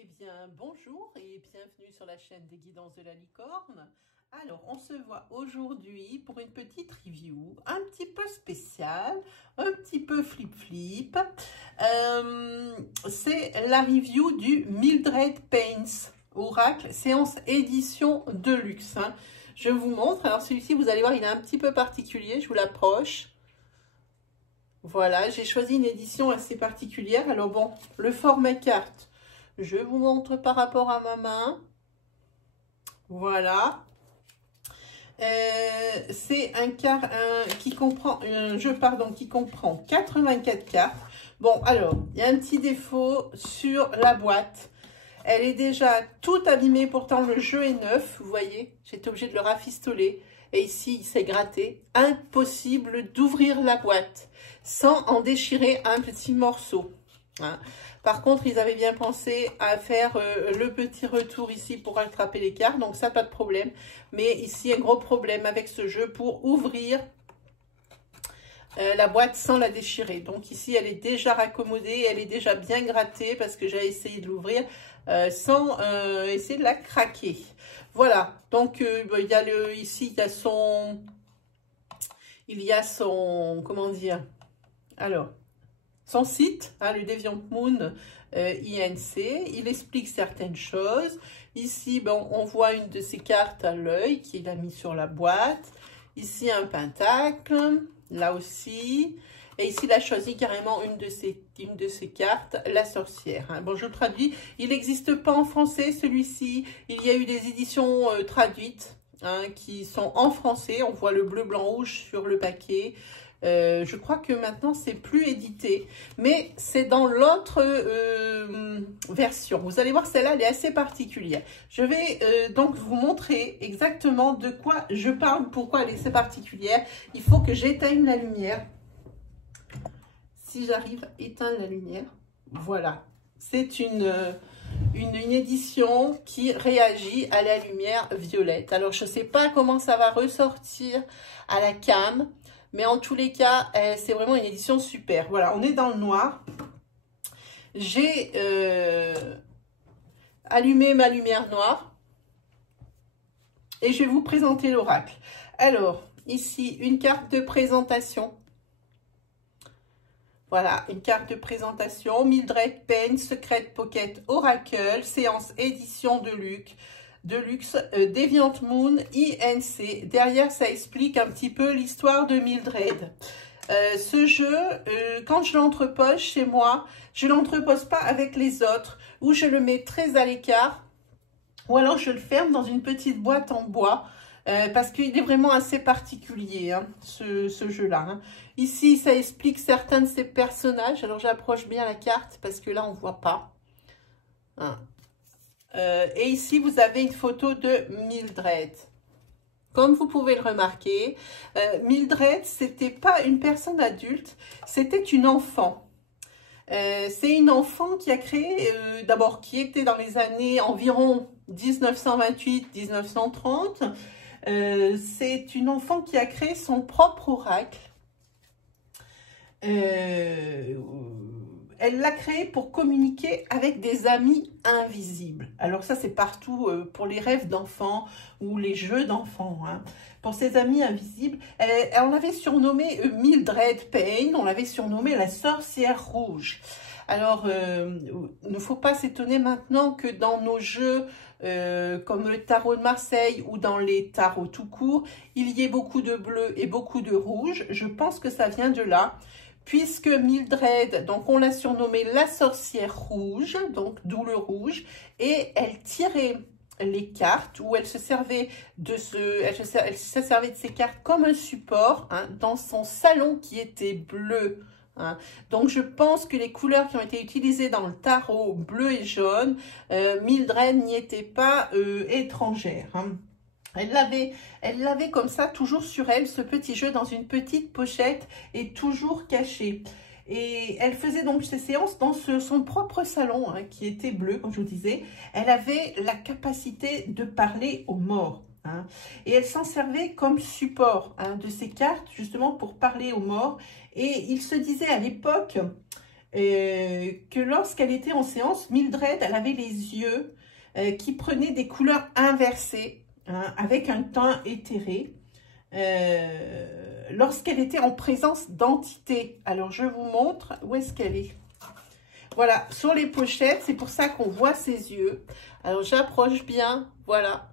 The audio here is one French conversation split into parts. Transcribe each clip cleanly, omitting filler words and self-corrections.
Eh bien, bonjour et bienvenue sur la chaîne des guidances de la licorne. Alors, on se voit aujourd'hui pour une petite review un petit peu spéciale, un petit peu flip-flip. C'est la review du Mildred Paints Oracle séance édition de luxe. Je vous montre. Alors, celui-ci, vous allez voir, il est un petit peu particulier. Je vous l'approche. Voilà, j'ai choisi une édition assez particulière. Alors bon, le format carte, je vous montre par rapport à ma main. Voilà. C'est un jeu qui comprend 84 cartes. Bon, alors, il y a un petit défaut sur la boîte. Elle est déjà toute abîmée, pourtant le jeu est neuf. Vous voyez, j'étais obligée de le rafistoler. Et ici, il s'est gratté. Impossible d'ouvrir la boîte sans en déchirer un petit morceau. Hein. Par contre, ils avaient bien pensé à faire le petit retour ici pour rattraper les cartes. Donc ça, pas de problème. Mais ici, un gros problème avec ce jeu pour ouvrir la boîte sans la déchirer. Donc ici, elle est déjà raccommodée. Elle est déjà bien grattée parce que j'ai essayé de l'ouvrir sans essayer de la craquer. Voilà. Donc, il y a ici, il y a son, comment dire, alors, son site, hein, le DeviantMoon INC, il explique certaines choses. Ici, bon, on voit une de ses cartes à l'œil qu'il a mis sur la boîte. Ici, un pentacle, là aussi. Et ici, il a choisi carrément une de ses cartes, la sorcière. Hein. Bon, je le traduis. Il n'existe pas en français, celui-ci. Il y a eu des éditions traduites hein, qui sont en français. On voit le bleu, blanc, rouge sur le paquet. Je crois que maintenant c'est plus édité, mais c'est dans l'autre version. Vous allez voir, celle-là, elle est assez particulière. Je vais donc vous montrer exactement de quoi je parle, pourquoi elle est assez particulière. Il faut que j'éteigne la lumière. Si j'arrive à éteindre la lumière, voilà. C'est une édition qui réagit à la lumière violette. Alors, je ne sais pas comment ça va ressortir à la cam. Mais en tous les cas, c'est vraiment une édition super. Voilà, on est dans le noir. J'ai allumé ma lumière noire. Et je vais vous présenter l'oracle. Alors, ici, une carte de présentation. Voilà, une carte de présentation. Mildred Paints Secret Pocket Oracle, séance édition de luxe, DeviantMoon INC. Derrière, ça explique un petit peu l'histoire de Mildred. Ce jeu, quand je l'entrepose chez moi, je ne l'entrepose pas avec les autres, ou je le mets très à l'écart, ou alors je le ferme dans une petite boîte en bois, parce qu'il est vraiment assez particulier, hein, ce jeu-là. Hein. Ici, ça explique certains de ses personnages. Alors, j'approche bien la carte, parce que là, on ne voit pas. Hein. Et ici, vous avez une photo de Mildred. Comme vous pouvez le remarquer, Mildred, c'était pas une personne adulte, c'était une enfant. C'est une enfant qui a créé, d'abord, qui était dans les années environ 1928-1930. C'est une enfant qui a créé son propre oracle. Elle l'a créé pour communiquer avec des amis invisibles. Alors ça, c'est partout pour les rêves d'enfants ou les jeux d'enfants. Hein. Pour ces amis invisibles, on l'avait surnommée Mildred Pain, on l'avait surnommée la sorcière rouge. Alors, il ne faut pas s'étonner maintenant que dans nos jeux comme le tarot de Marseille ou dans les tarots tout court, il y ait beaucoup de bleu et beaucoup de rouge. Je pense que ça vient de là. Puisque Mildred, donc on l'a surnommée la sorcière rouge, donc d'où le rouge, et elle tirait les cartes, ou elle se servait de ces cartes comme un support hein, dans son salon qui était bleu. Hein. Donc je pense que les couleurs qui ont été utilisées dans le tarot bleu et jaune, Mildred n'y était pas étrangère. Hein. Elle l'avait comme ça, toujours sur elle, ce petit jeu dans une petite pochette et toujours caché. Et elle faisait donc ses séances dans son propre salon, hein, qui était bleu, comme je vous disais. Elle avait la capacité de parler aux morts. Hein, et elle s'en servait comme support hein, de ces cartes, justement, pour parler aux morts. Et il se disait à l'époque que lorsqu'elle était en séance, Mildred, elle avait les yeux qui prenaient des couleurs inversées, hein, avec un teint éthéré, lorsqu'elle était en présence d'entités. Alors, je vous montre où est-ce qu'elle est. Voilà, sur les pochettes, c'est pour ça qu'on voit ses yeux. Alors, j'approche bien, voilà.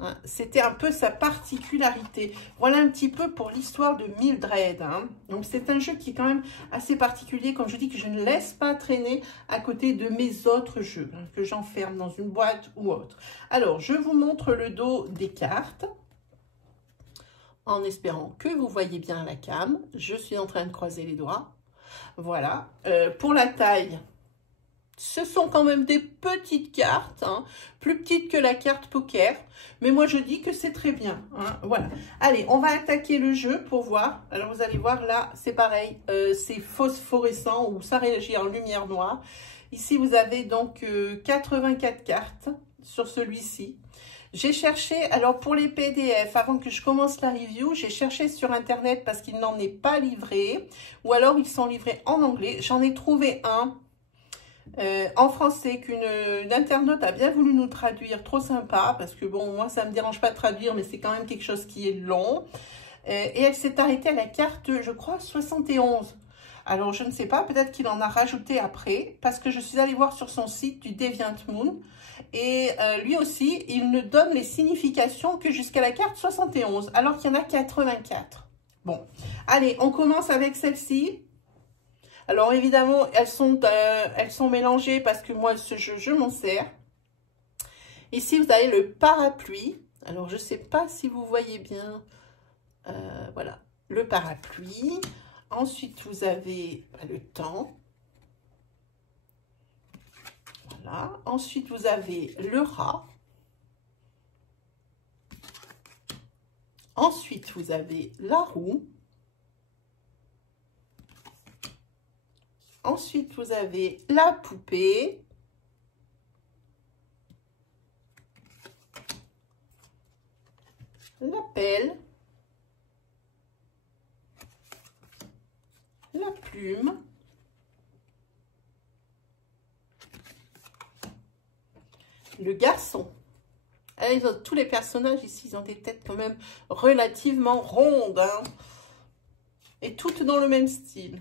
Hein, c'était un peu sa particularité. Voilà un petit peu pour l'histoire de Mildred. Hein. Donc, c'est un jeu qui est quand même assez particulier. Comme je dis, que je ne laisse pas traîner à côté de mes autres jeux, hein, que j'enferme dans une boîte ou autre. Alors, je vous montre le dos des cartes, en espérant que vous voyez bien la cam. Je suis en train de croiser les doigts. Voilà. Pour la taille, ce sont quand même des petites cartes, hein, plus petites que la carte poker. Mais moi, je dis que c'est très bien. Hein, voilà. Allez, on va attaquer le jeu pour voir. Alors, vous allez voir, là, c'est pareil. C'est phosphorescent ou ça réagit en lumière noire. Ici, vous avez donc 84 cartes sur celui-ci. J'ai cherché, alors pour les PDF, avant que je commence la review, j'ai cherché sur Internet parce qu'il n'en est pas livré. Ou alors, ils sont livrés en anglais. J'en ai trouvé un. En français, qu'une internaute a bien voulu nous traduire, trop sympa, parce que bon, moi ça me dérange pas de traduire, mais c'est quand même quelque chose qui est long. Et elle s'est arrêtée à la carte, je crois, 71. Alors je ne sais pas, peut-être qu'il en a rajouté après, parce que je suis allée voir sur son site du Deviant Moon, et lui aussi, il ne donne les significations que jusqu'à la carte 71, alors qu'il y en a 84. Bon, allez, on commence avec celle-ci. Alors évidemment, elles sont mélangées parce que moi, ce jeu, je m'en sers. Ici, vous avez le parapluie. Alors, je ne sais pas si vous voyez bien. Voilà, le parapluie. Ensuite, vous avez le temps. Voilà. Ensuite, vous avez le rat. Ensuite, vous avez la roue. Ensuite, vous avez la poupée. La pelle. La plume. Le garçon. Alors, tous les personnages ici, ils ont des têtes quand même relativement rondes. Hein, et toutes dans le même style.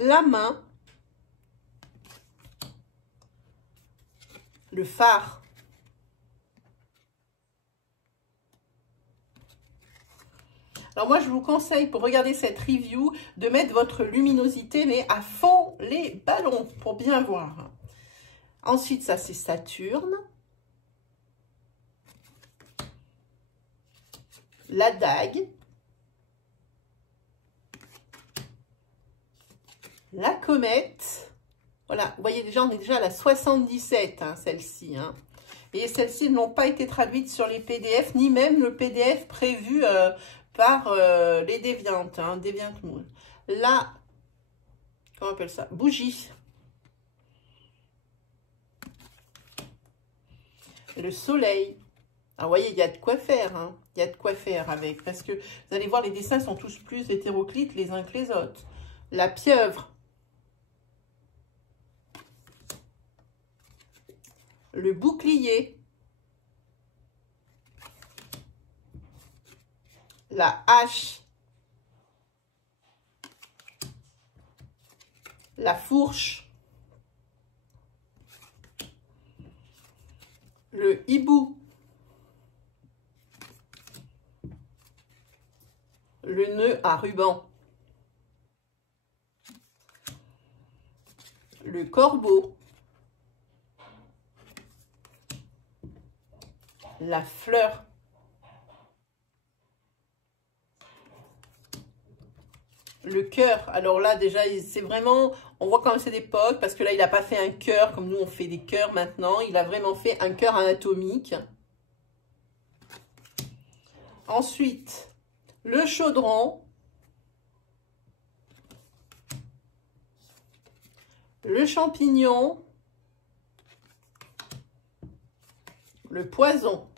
La main, le phare, alors moi je vous conseille pour regarder cette review de mettre votre luminosité mais à fond les ballons pour bien voir. Ensuite ça c'est Saturne, la dague, la comète. Voilà, vous voyez déjà, on est déjà à la 77, hein, celle-ci. Hein. Et celles-ci n'ont pas été traduites sur les PDF, ni même le PDF prévu par les déviantes, hein, Deviant Moon. Là, comment on appelle ça? Bougie. Le soleil. Alors, vous voyez, il y a de quoi faire, hein. Il y a de quoi faire avec, parce que vous allez voir, les dessins sont tous plus hétéroclites les uns que les autres. La pieuvre. Le bouclier, la hache, la fourche, le hibou, le nœud à ruban, le corbeau, la fleur, le cœur. Alors là, déjà, c'est vraiment, on voit quand même c'est d'époque, parce que là, il n'a pas fait un cœur, comme nous, on fait des cœurs maintenant. Il a vraiment fait un cœur anatomique. Ensuite, le chaudron, le champignon, le poison,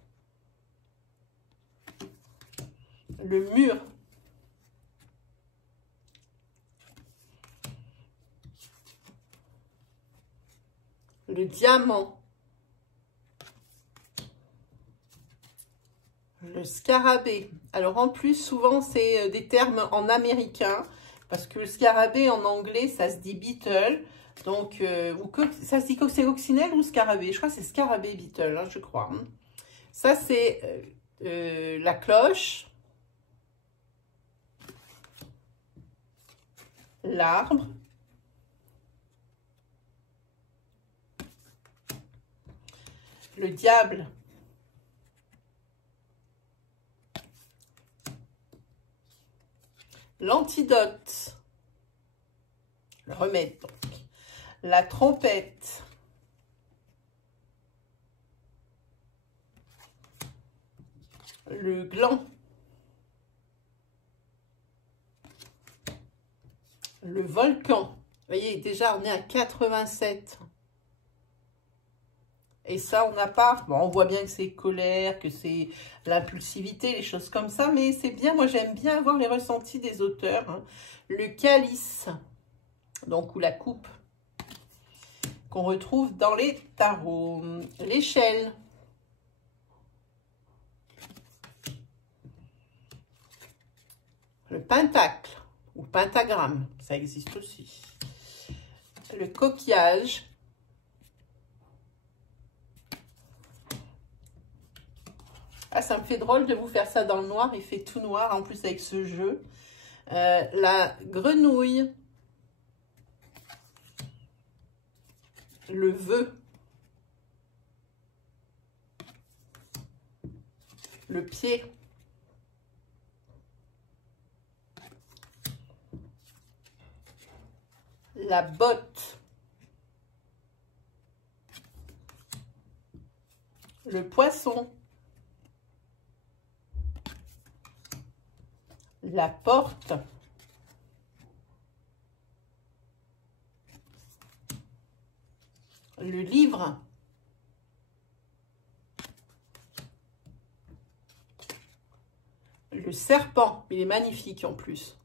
le mur, le diamant, le scarabée. Alors en plus, souvent, c'est des termes en américain, parce que le scarabée en anglais, ça se dit beetle. Donc, ça se dit que c'est coccinelle ou scarabée? Je crois que c'est scarabée beetle, hein, je crois. Ça, c'est la cloche, l'arbre, le diable, l'antidote, le remède donc, la trompette, le gland, le volcan. Vous voyez, déjà on est à 87. Et ça, on n'a pas... Bon, on voit bien que c'est colère, que c'est l'impulsivité, les choses comme ça. Mais c'est bien, moi j'aime bien avoir les ressentis des auteurs. Hein. Le calice, donc, ou la coupe, qu'on retrouve dans les tarots. L'échelle. Le pentacle, ou pentagramme, ça existe aussi. Le coquillage. Ah, ça me fait drôle de vous faire ça dans le noir. Il fait tout noir, en plus, avec ce jeu. La grenouille. Le vœu. Le pied. La botte. Le poisson. La porte. Le livre. Le serpent. Il est magnifique en plus.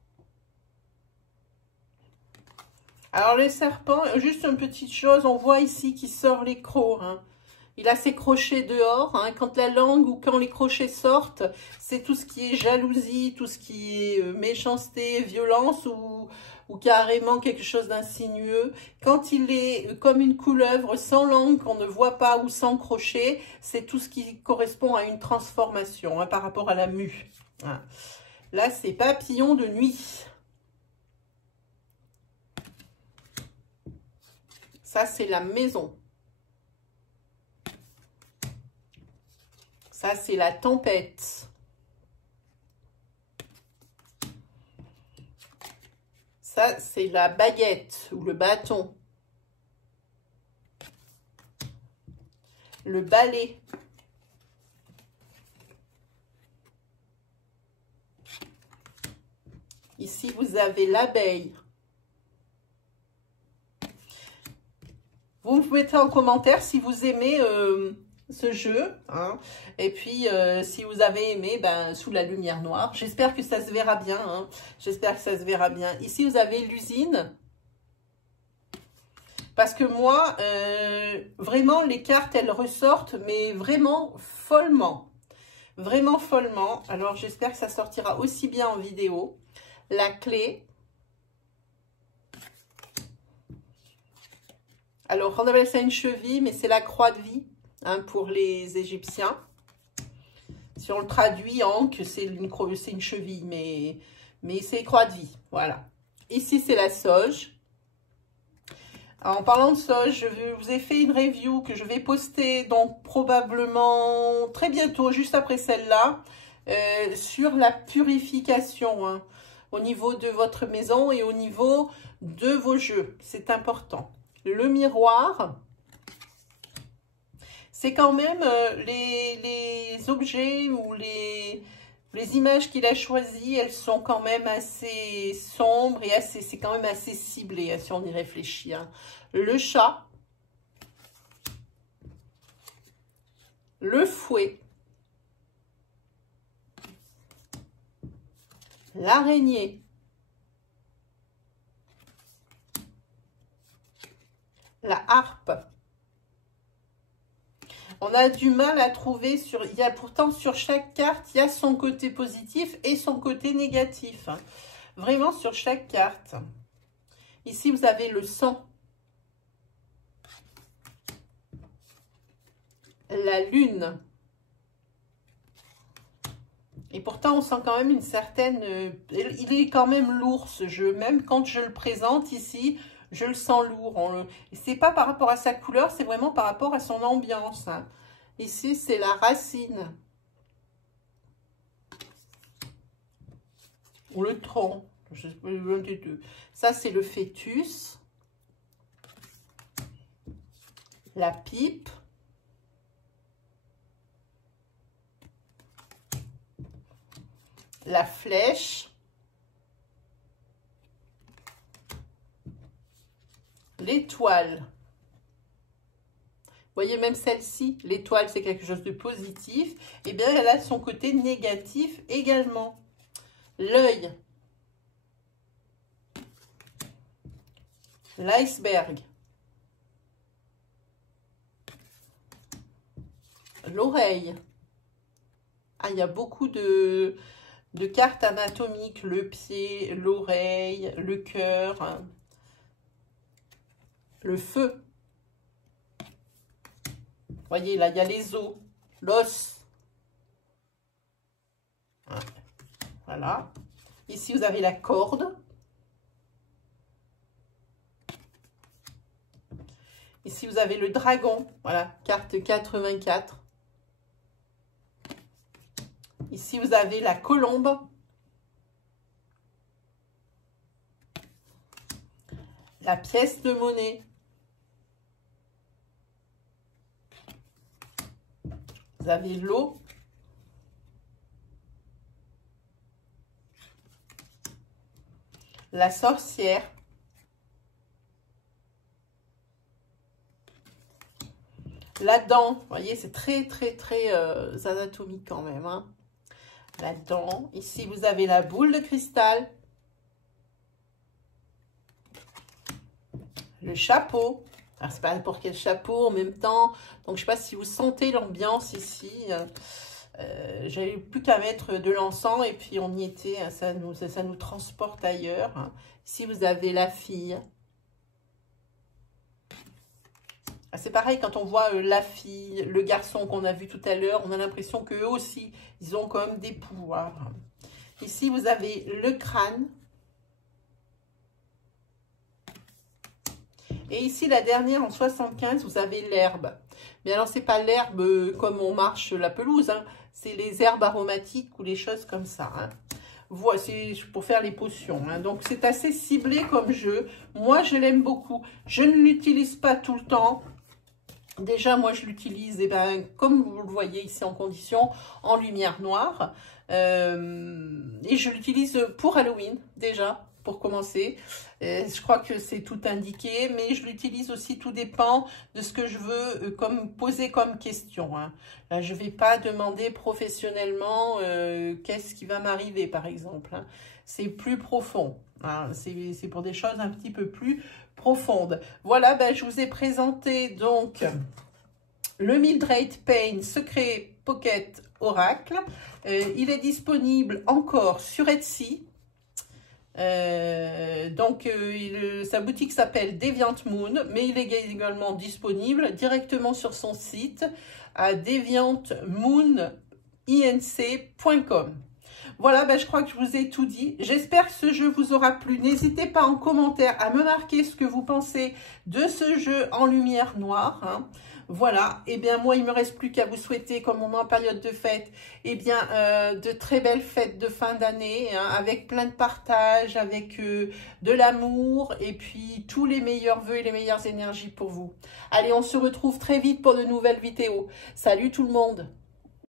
Alors les serpents, juste une petite chose, on voit ici qu'il sort les crocs. Hein. Il a ses crochets dehors. Hein. Quand la langue ou quand les crochets sortent, c'est tout ce qui est jalousie, tout ce qui est méchanceté, violence ou carrément quelque chose d'insinueux. Quand il est comme une couleuvre sans langue qu'on ne voit pas ou sans crochet, c'est tout ce qui correspond à une transformation hein, par rapport à la mue. Hein. Là, c'est papillon de nuit. Ça, c'est la maison. Ça, c'est la tempête. Ça, c'est la baguette ou le bâton. Le balai. Ici, vous avez l'abeille. Vous me mettez en commentaire si vous aimez ce jeu. Hein. Et puis, si vous avez aimé, ben, sous la lumière noire. J'espère que ça se verra bien. Hein. J'espère que ça se verra bien. Ici, vous avez l'usine. Parce que moi, vraiment, les cartes, elles ressortent, mais vraiment follement. Vraiment follement. Alors, j'espère que ça sortira aussi bien en vidéo. La clé. Alors, on appelle ça une cheville, mais c'est la croix de vie hein, pour les Égyptiens. Si on le traduit en que c'est une cheville, mais c'est croix de vie. Voilà. Ici, c'est la sauge. Alors, en parlant de sauge, je vous ai fait une review que je vais poster donc probablement très bientôt, juste après celle-là, sur la purification hein, au niveau de votre maison et au niveau de vos jeux. C'est important. Le miroir, c'est quand même les objets ou les images qu'il a choisies, elles sont quand même assez sombres et c'est quand même assez ciblé, hein, si on y réfléchit. Hein. Le chat, le fouet, l'araignée, la harpe, On a du mal à trouver il y a pourtant sur chaque carte, il y a son côté positif et son côté négatif. Hein. Vraiment sur chaque carte. Ici, vous avez le sang. La lune. Et pourtant, on sent quand même une certaine... il est quand même lourd, ce jeu. Même quand je le présente ici, je le sens lourd. C'est pas par rapport à sa couleur, c'est vraiment par rapport à son ambiance. Hein. Ici, c'est la racine. Ou le tronc. Je sais pas, l'un des deux. Ça, c'est le fœtus. La pipe. La flèche, l'étoile. Vous voyez, même celle-ci, l'étoile, c'est quelque chose de positif. Eh bien, elle a son côté négatif également. L'œil. L'iceberg. L'oreille. Ah, il y a beaucoup de cartes anatomiques, le pied, l'oreille, le cœur, hein. Le feu. Vous voyez, là, il y a les os, l'os. Voilà. Ici, vous avez la corde. Ici, vous avez le dragon. Voilà, carte 84. Ici, vous avez la colombe. La pièce de monnaie. Vous avez l'eau. La sorcière. La dent. Vous voyez, c'est très anatomique quand même, hein. La dent. Ici, vous avez la boule de cristal. Le chapeau. Alors, c'est pas n'importe quel chapeau en même temps. Donc, je sais pas si vous sentez l'ambiance ici. J'avais plus qu'à mettre de l'encens et puis on y était. Hein, ça nous transporte ailleurs. Hein. Ici, vous avez la fille. C'est pareil, quand on voit la fille, le garçon qu'on a vu tout à l'heure, on a l'impression qu'eux aussi, ils ont quand même des pouvoirs. Ici, vous avez le crâne. Et ici, la dernière, en 75, vous avez l'herbe. Mais alors, c'est pas l'herbe comme on marche la pelouse, hein. C'est les herbes aromatiques ou les choses comme ça. Hein. Voilà, c'est pour faire les potions. Hein. Donc, c'est assez ciblé comme jeu. Moi, je l'aime beaucoup. Je ne l'utilise pas tout le temps. Déjà, moi, je l'utilise, eh ben, comme vous le voyez ici en condition, en lumière noire. Et je l'utilise pour Halloween, déjà, pour commencer. Je crois que c'est tout indiqué, mais je l'utilise aussi, tout dépend de ce que je veux poser comme question. Hein. Là, je ne vais pas demander professionnellement qu'est-ce qui va m'arriver, par exemple. Hein. C'est plus profond. Hein. C'est pour des choses un petit peu plus profondes. Voilà, ben, je vous ai présenté donc le Mildred Payne Secret Pocket Oracle. Il est disponible encore sur Etsy. Sa boutique s'appelle Deviant Moon, mais il est également disponible directement sur son site à deviantmooninc.com. Voilà, ben, je crois que je vous ai tout dit. J'espère que ce jeu vous aura plu. N'hésitez pas en commentaire à me marquer ce que vous pensez de ce jeu en lumière noire. Hein. Voilà, et bien moi il me reste plus qu'à vous souhaiter, comme on est en période de fête, et bien de très belles fêtes de fin d'année, hein, avec plein de partage, avec de l'amour, et puis tous les meilleurs vœux et les meilleures énergies pour vous. Allez, on se retrouve très vite pour de nouvelles vidéos. Salut tout le monde!